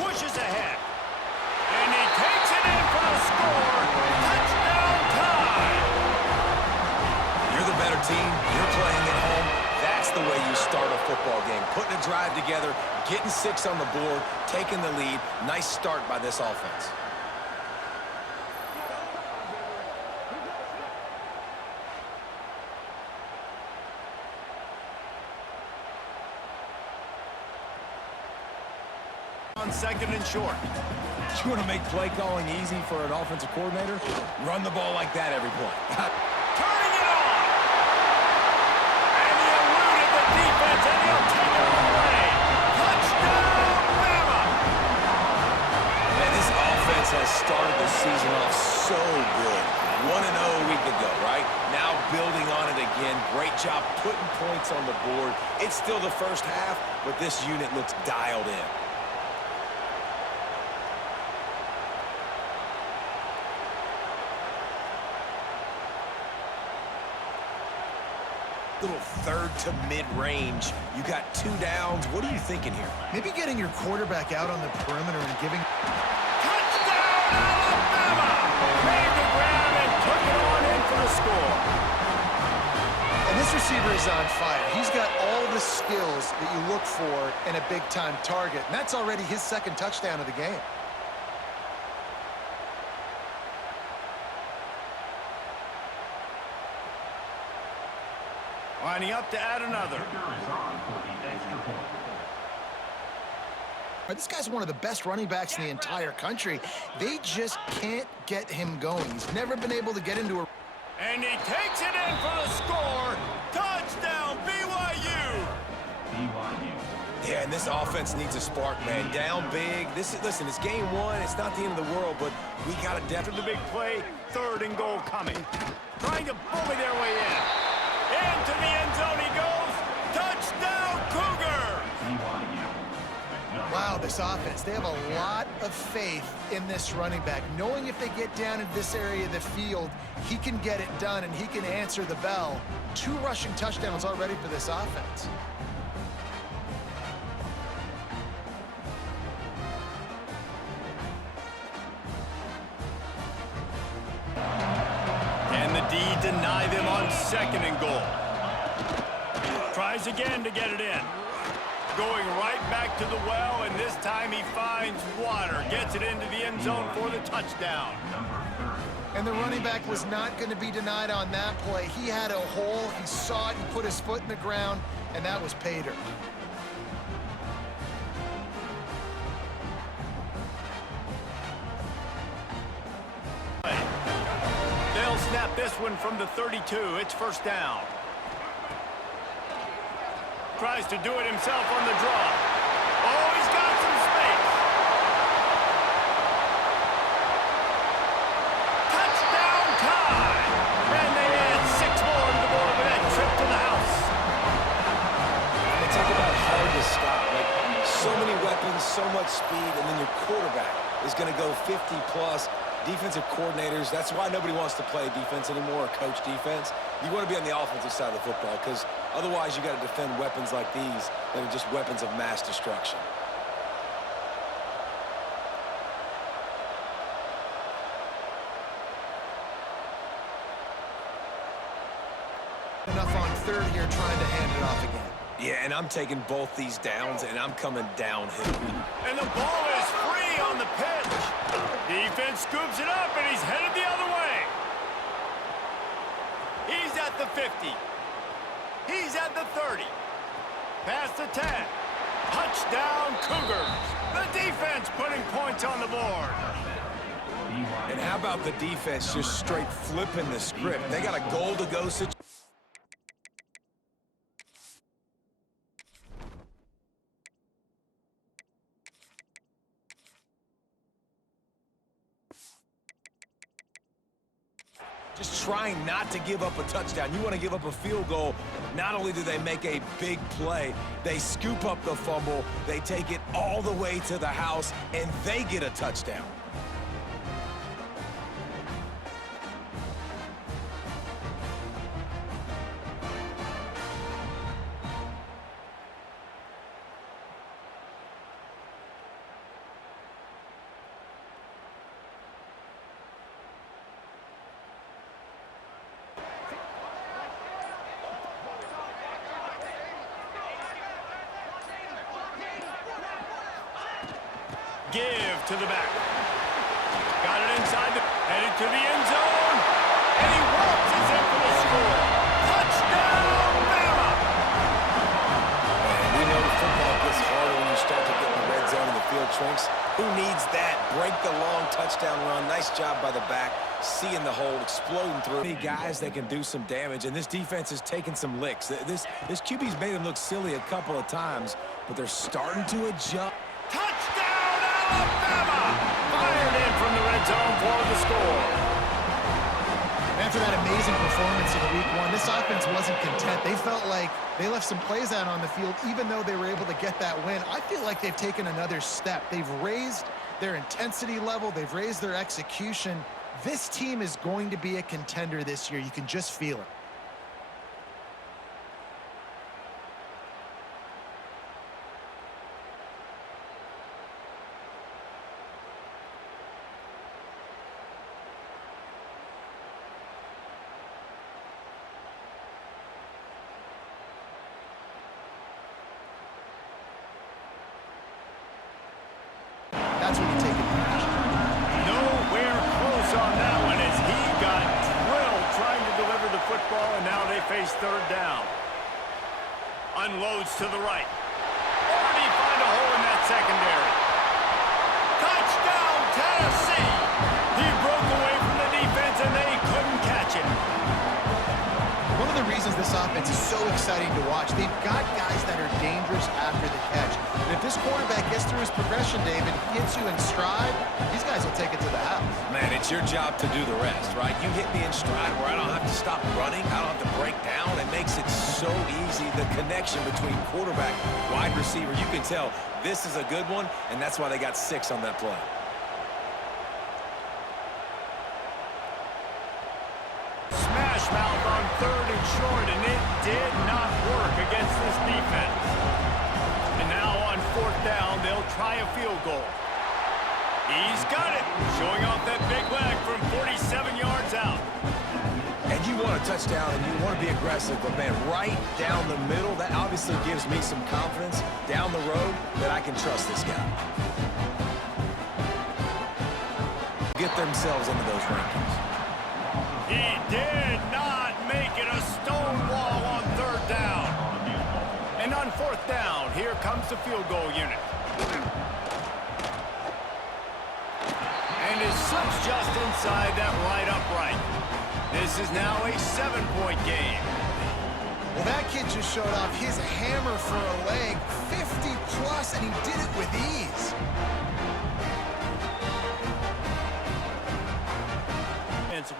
Pushes ahead. And he takes it in for the score. Touchdown tie. You're the better team. You're playing at home. That's the way you start a football game. Putting a drive together, getting 6 on the board, taking the lead. Nice start by this offense. On 2nd and short. You want to make play calling easy for an offensive coordinator? Run the ball like that every play. Turning it on. And he eluded the defense, and he'll take it all away. Touchdown, Bama! Man, this offense has started the season off so good. 1-0 a week ago, right? Now building on it again. Great job putting points on the board. It's still the first half, but this unit looks dialed in. Little third to mid-range. You got 2 downs. What are you thinking here? Maybe getting your quarterback out on the perimeter and giving... Touchdown, Alabama! Made the grab and took it on in for the score. And this receiver is on fire. He's got all the skills that you look for in a big-time target. And that's already his 2nd touchdown of the game. Lining up to add another. This guy's one of the best running backs in the entire country. They just can't get him going. He's never been able to get into a... And he takes it in for the score. Touchdown, BYU! Yeah, and this offense needs a spark, man. Down big. Listen, it's game 1. It's not the end of the world, but we got to definitely... The big play, 3rd and goal coming. Trying to bully their way in. Into the end zone he goes. Touchdown, Cougar! Wow, this offense. They have a lot of faith in this running back. Knowing if they get down in this area of the field, he can get it done and he can answer the bell. 2 rushing touchdowns already for this offense. Can the D deny them on 2nd and goal? Tries again to get it in. Going right back to the well, and this time he finds water. Gets it into the end zone for the touchdown. And the running back was not going to be denied on that play. He had a hole, he saw it, he put his foot in the ground, and that was pay dirt. They'll snap this one from the 32. It's 1st down. Tries to do it himself on the draw. Oh, he's got some space. Touchdown tie. And they add 6 more to the board with that trip to the house. They talk about hard to stop. Like, so many weapons, so much speed, and then your quarterback is going to go 50-plus. Defensive coordinators, that's why nobody wants to play defense anymore or coach defense. You want to be on the offensive side of the football because otherwise you got to defend weapons like these that are just weapons of mass destruction. Enough on 3rd here trying to hand it off again. Yeah, and I'm taking both these downs, and I'm coming downhill. And the ball is free on the pitch. Defense scoops it up, and he's headed the other way. He's at the 50. He's at the 30. Past the 10. Touchdown, Cougars. The defense putting points on the board. And how about the defense just straight flipping the script? They got a goal-to-go situation. Just trying not to give up a touchdown. You want to give up a field goal. Not only do they make a big play, they scoop up the fumble, they take it all the way to the house, and they get a touchdown. Give to the back. Got it inside, headed to the end zone. And he waltzes in for the score. Touchdown, Bama! And we know football gets harder when you start to get in the red zone and the field shrinks. Who needs that? Break the long touchdown run. Nice job by the back. Seeing the hole, exploding through. Many guys that can do some damage, and this defense is taking some licks. This QB's made him look silly a couple of times, but they're starting to adjust. Touchdown, Alabama! Fired in from the red zone for the score. After that amazing performance in week one, this offense wasn't content. They felt like they left some plays out on the field, even though they were able to get that win. I feel like they've taken another step. They've raised their intensity level. They've raised their execution. This team is going to be a contender this year. You can just feel it. That's when you take advantage. Nowhere close on that one as he got drilled trying to deliver the football, and now they face third down. Unloads to the right. Already find a hole in that secondary. Touchdown, Tennessee! He broke away from the defense, and they couldn't catch him. One of the reasons this offense is so exciting to watch, they've got guys that are dangerous after the catch. And if this quarterback gets through his progression, David, hits you in stride, these guys will take it to the house. Man, it's your job to do the rest, right? You hit me in stride where I don't have to stop running. I don't have to break down. It makes it so easy. The connection between quarterback, wide receiver, you can tell this is a good one, and that's why they got 6 on that play. Smash mouth on third and short, and it did not work against this defense. And now on fourth down, they'll try a field goal. He's got it, showing off that big leg from 47 yards out. And you want a touchdown, and you want to be aggressive, but, man, right down the middle, that obviously gives me some confidence down the road that I can trust this guy. Get themselves into those rankings. He did not make it a stone wall on third down. And on fourth down, here comes the field goal unit. And his slips just inside that right upright. This is now a 7-point game. Well, that kid just showed off his hammer for a leg, 50-plus, and he did it with ease.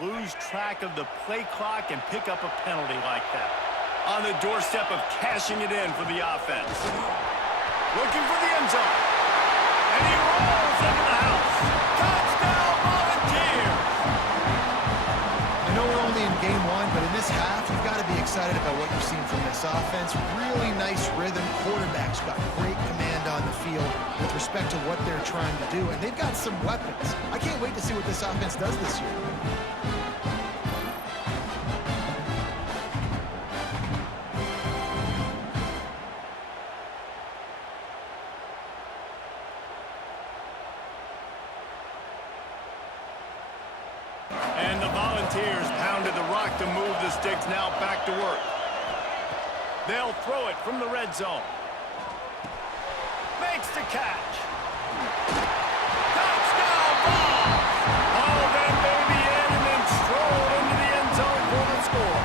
Lose track of the play clock and pick up a penalty like that. On the doorstep of cashing it in for the offense. Looking for the end zone. And he rolls into the house. Touchdown, Volunteers! I know we're only in game one, but in this half, you've got to be excited about what you've seen from this offense. Really nice rhythm. Quarterback's got great command on the field with respect to what they're trying to do, and they've got some weapons. I can't wait to see what this offense does this year. And the Volunteers pounded the rock to move the sticks, now back to work. They'll throw it from the red zone. Makes the catch. Touchdown ball! All that baby in and then strolled into the end zone for the score.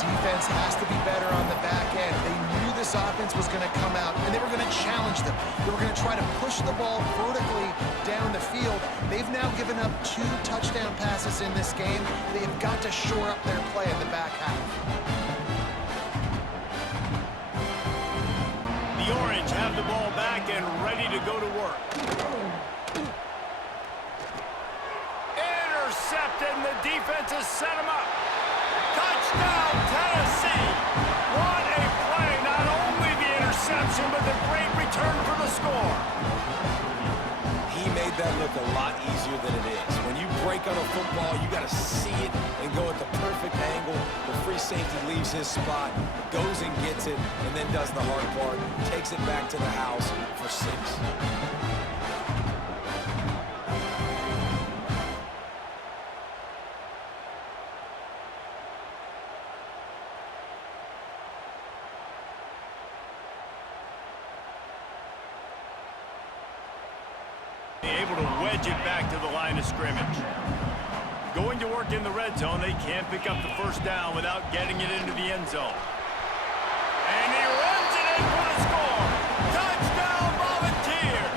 Defense has to be better on the back end. They knew this offense was going to come out, and they were going to challenge them. They were going to try to push the ball vertically down the field. They've now given up 2 touchdown passes in this game. They've got to shore up their play in the back half. The Orange have the ball back and ready to go to work. Intercepted, and the defense has set him up. Touchdown, Tennessee! What a play! Not only the interception, but the great return for the score. He he made that look a lot easier than it is. When you break on a football, you got to see it and go at the perfect angle. The free safety leaves his spot, goes and gets it, and then does the hard part, takes it back to the house for 6. Able to wedge it back to the line of scrimmage. Going to work in the red zone, they can't pick up the first down without getting it into the end zone. And he runs it in for the score. Touchdown, Volunteers!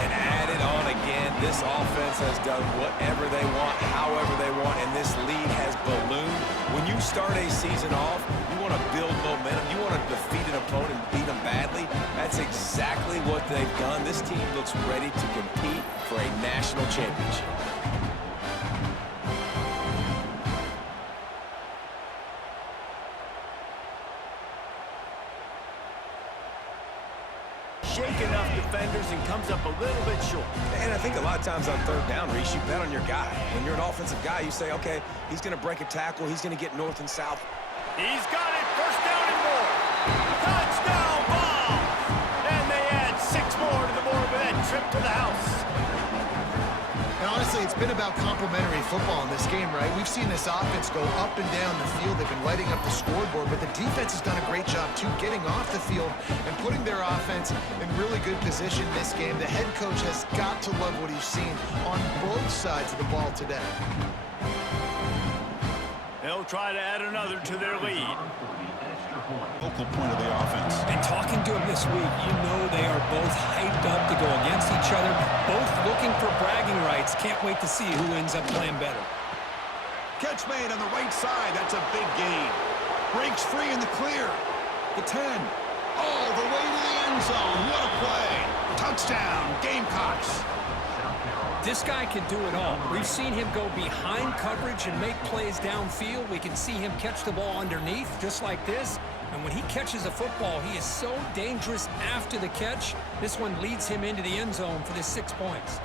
And add it on again. This offense has done whatever they want, however they want, and this lead has ballooned. When you start a season off, you want to build momentum. You want to defeat an opponent and beat them badly. That's exactly what they've done. This team looks ready to compete for a national championship. Shaking off defenders and comes up a little bit short. And I think a lot of times on third down, Reese, you bet on your guy. When you're an offensive guy, you say, okay, he's going to break a tackle. He's going to get north and south. He's got it. First down and more. Touchdown, ball! And they add 6 more to the board with that trip to the house. And honestly, it's been about complementary football in this game, right? We've seen this offense go up and down the field. They've been lighting up the scoreboard, but the defense has done a great job, too, getting off the field and putting their offense in really good position in this game. The head coach has got to love what he's seen on both sides of the ball today. They'll try to add another to their lead. Focal point of the offense. And talking to him this week, you know they are both hyped up to go against each other, both looking for bragging rights. Can't wait to see who ends up playing better. Catch made on the right side. That's a big gain. Breaks free in the clear. The 10. All the way to the end zone. What a play. Touchdown, Gamecocks. This guy can do it all. We've seen him go behind coverage and make plays downfield. We can see him catch the ball underneath, just like this. And when he catches a football, he is so dangerous after the catch. This one leads him into the end zone for the 6 points.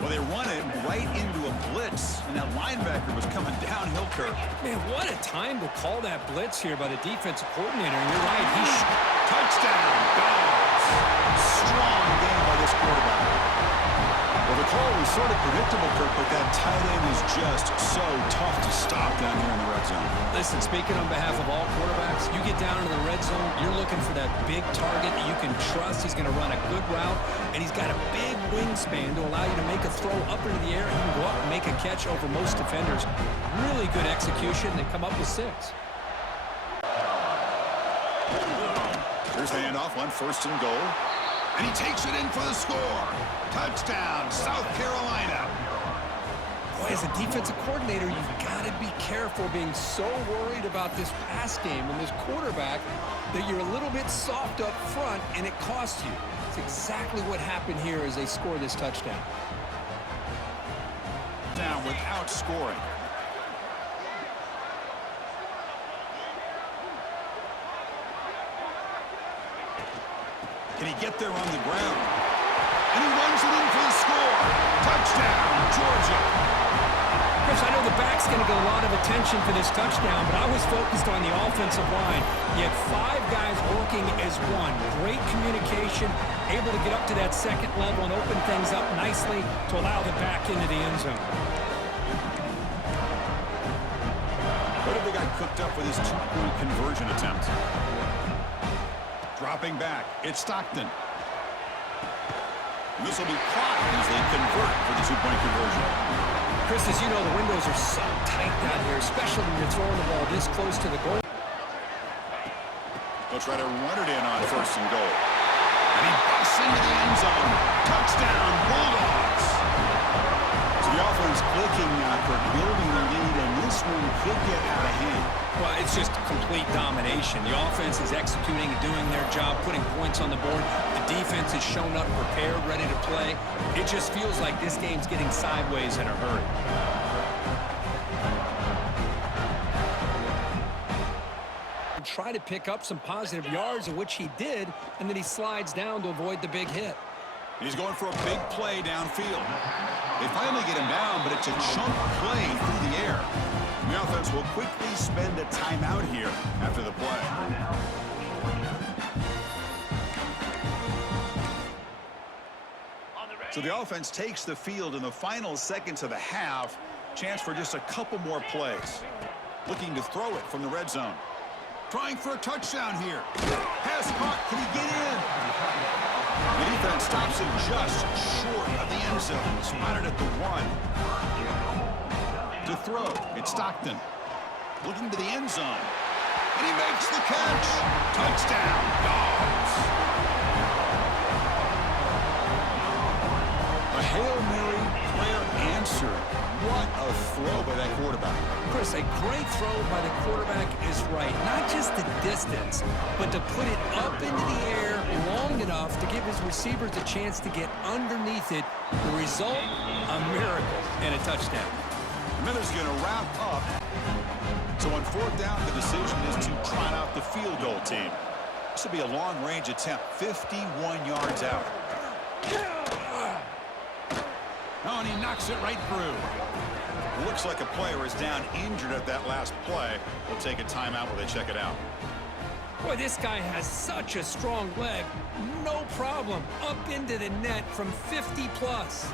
Well, they run it right into a blitz, and that linebacker was coming downhill curve. Man, what a time to call that blitz here by the defensive coordinator. And you're right, Touchdown, Dogs. Strong game by this quarterback. Well, the call was sort of predictable, Kirk, but that tight end is just so tough to stop down here in the red zone. Listen, speaking on behalf of all quarterbacks, you get down into the red zone, you're looking for that big target that you can trust. He's going to run a good route, and he's got a big wingspan to allow you to make a throw up into the air. He can go up and make a catch over most defenders. Really good execution. They come up with 6. Here's the handoff on 1st and goal. And he takes it in for the score. Touchdown, South Carolina. Boy, as a defensive coordinator, you've got to be careful being so worried about this pass game and this quarterback that you're a little bit soft up front, and it costs you. It's exactly what happened here as they score this touchdown. Down without scoring. Can he get there on the ground? And he runs it in for the score. Touchdown, Georgia. Chris, I know the back's going to get a lot of attention for this touchdown, but I was focused on the offensive line. You had 5 guys working as one. Great communication, able to get up to that second level and open things up nicely to allow the back into the end zone. What have they got cooked up for this 2-point conversion attempt? Dropping back, it's Stockton. This will be caught as they convert for the 2-point conversion. Chris, as you know, the windows are so tight down here, especially when you're throwing the ball this close to the goal. They'll try to run it in on 1st and goal. And he busts into the end zone. Touchdown, Bulldogs. So The offense clicking now, building the lead, and this one could get out of hand. Well, it's just complete domination. The offense is executing and doing their job, putting points on the board. The defense has shown up prepared, ready to play. It just feels like this game's getting sideways in a hurry. Try to pick up some positive yards, of which he did, and then he slides down to avoid the big hit. He's going for a big play downfield. They finally get him down, but it's a chunk play through the air. The offense will quickly spend a timeout here after the play. So the offense takes the field in the final seconds of the half. Chance for just a couple more plays. Looking to throw it from the red zone. Trying for a touchdown here. Pass caught. Can he get in? The defense stops him just short of the end zone. Spotted at the 1. To throw, it's Stockton. Looking to the end zone. And he makes the catch. Touchdown, Dogs. A Hail Mary prayer answered. What a throw by that quarterback. Chris, a great throw by the quarterback is right. Not just the distance, but to put it up into the air long enough to give his receivers a chance to get underneath it. The result, a miracle and a touchdown. Miller's going to wrap up. So on 4th down, the decision is to trot out the field goal team. This will be a long-range attempt, 51 yards out. Oh, and he knocks it right through. Looks like a player is down injured at that last play. We'll take a timeout while they check it out. Boy, this guy has such a strong leg. No problem. Up into the net from 50 plus.